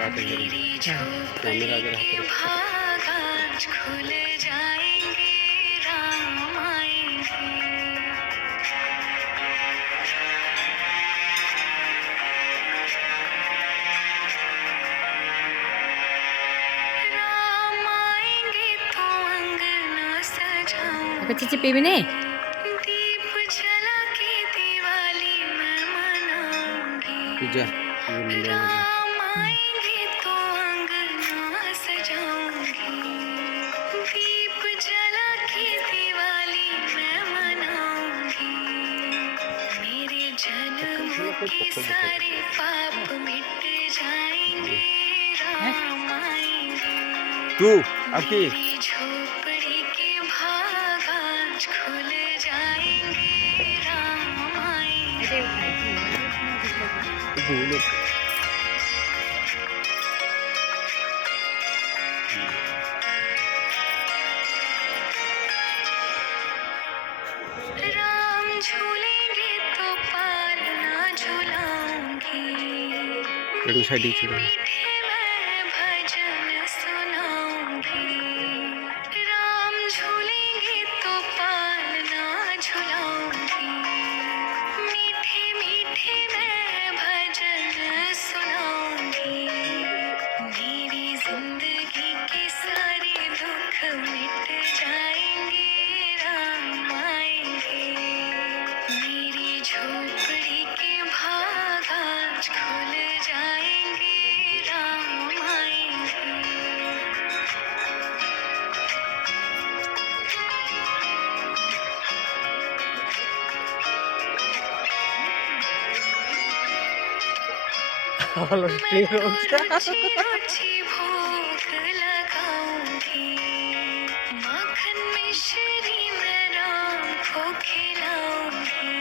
मेरी झोपड़ी के भाग आज खुल जाएंगे, राम आएंगे। राम आएंगे तो अंगना सजाऊंगी, चिची पीबी ने दीप जला के दिवाली मैं मनाऊंगी। राम आएंगे तो अंगना सजाऊंगी, दीप जला के दिवाली मैं मनाऊंगी। मेरे जन्मों के सारे पाप मिट जाएंगे, राम आएंगे। तू आपकी मेरी झोपड़ी के भाग आज खुल जाएंगे, राम आएंगे। राम झूलेंगे तो पालना झूलाऊंगी, मीठे मीठे मैं भजन सुनाऊंगी। राम झूलेंगे तो पालना झूलाऊंगी, मीठे मीठे मैं भजन सुनाऊंगी। मेरी जिंदगी के सारे दुख मिट जाएंगे, राम आएंगे। मेरी झोपड़ी के भाग आज खुल जाएंगे, राम आएंगे। मैं तो रुचि रुचि भोग लगाऊंगी, माखन मिश्री मैं राम को खिलाऊंगी।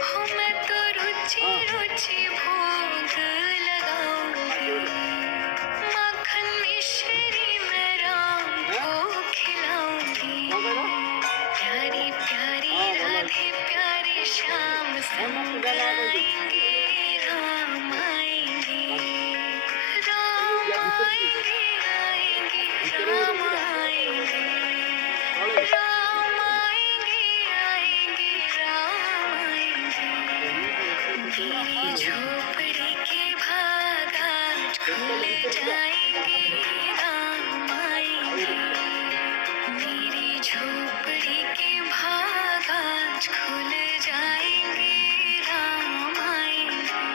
हो मैं तो रुचि रुचि भोग लगाऊंगी, माखन मिश्री मैं राम को खिलाऊंगी। प्यारी प्यारी राधे प्यारे श्याम संग आएंगे, राम आएंगे। राम आएंगे आएंगे राम आएंगे, राम आएंगे आएंगे राम आएंगे। मेरी झोपड़ी के भाग आज खुल जाएंगे, राम आएंगे। मेरी झोपड़ी के भाग आज खुल जाएंगे, राम आएंगे।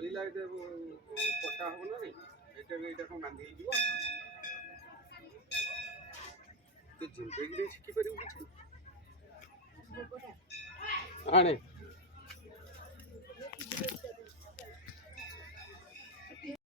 ଜଳିଲା ଏଇଟା କଟା ହବ ନା ନାଇଁ ଏଇଟା କଣ ବାନ୍ଧି ହେଇଯିବ ତୁ ଜିନ୍ଦେଗିରେ ଶିଖିପାରିବୁ କିଛି ଆଣେ